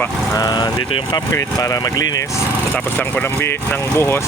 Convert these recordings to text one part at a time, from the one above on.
pa. Dito yung pump crate para maglinis. Tapos lang ko ng buhos.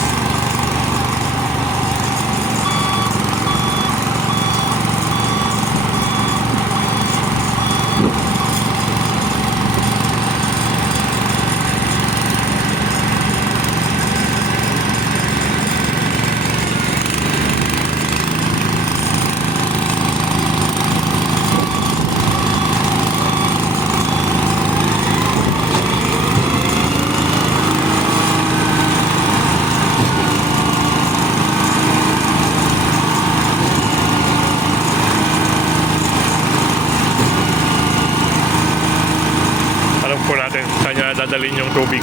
Po natin saan niya dadalhin yung tubig.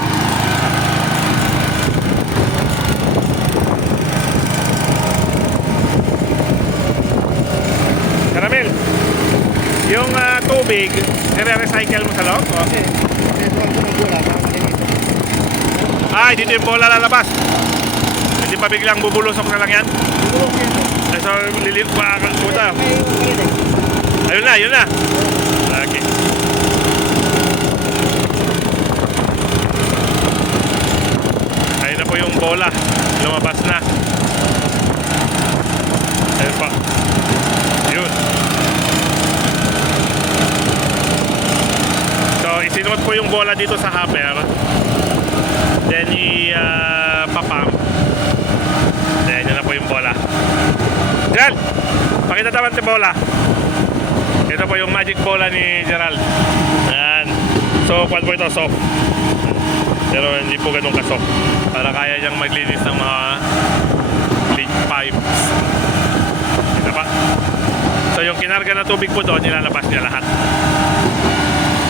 Caramel, yung tubig nire-recycle mo sa loob? Okay. Dito yung bola lalabas. Hindi pa biglang bubulusok na lang yan. So lilit pa ang puta. Ayun na. Okay. Po yung bola lumabas na. Ayun pa. Yun. So isinuot po yung bola dito sa hopper. Then papam. Then yun na po yung bola. Gerald, pakita naman yung bola. Ito po yung magic bola ni Gerald. Ayan. So kwan po ito, soft. Pero hindi po ganun kasoft para kaya niyang maglinis ng mga leak pipes. Ito pa. So yung kinarga na tubig po doon, nilalabas niya lahat.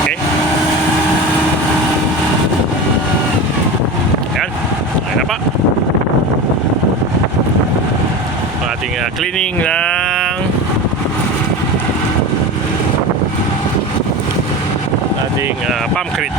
Okay. Yan. Ayan na pa. Ang ating cleaning ng ating pump crate.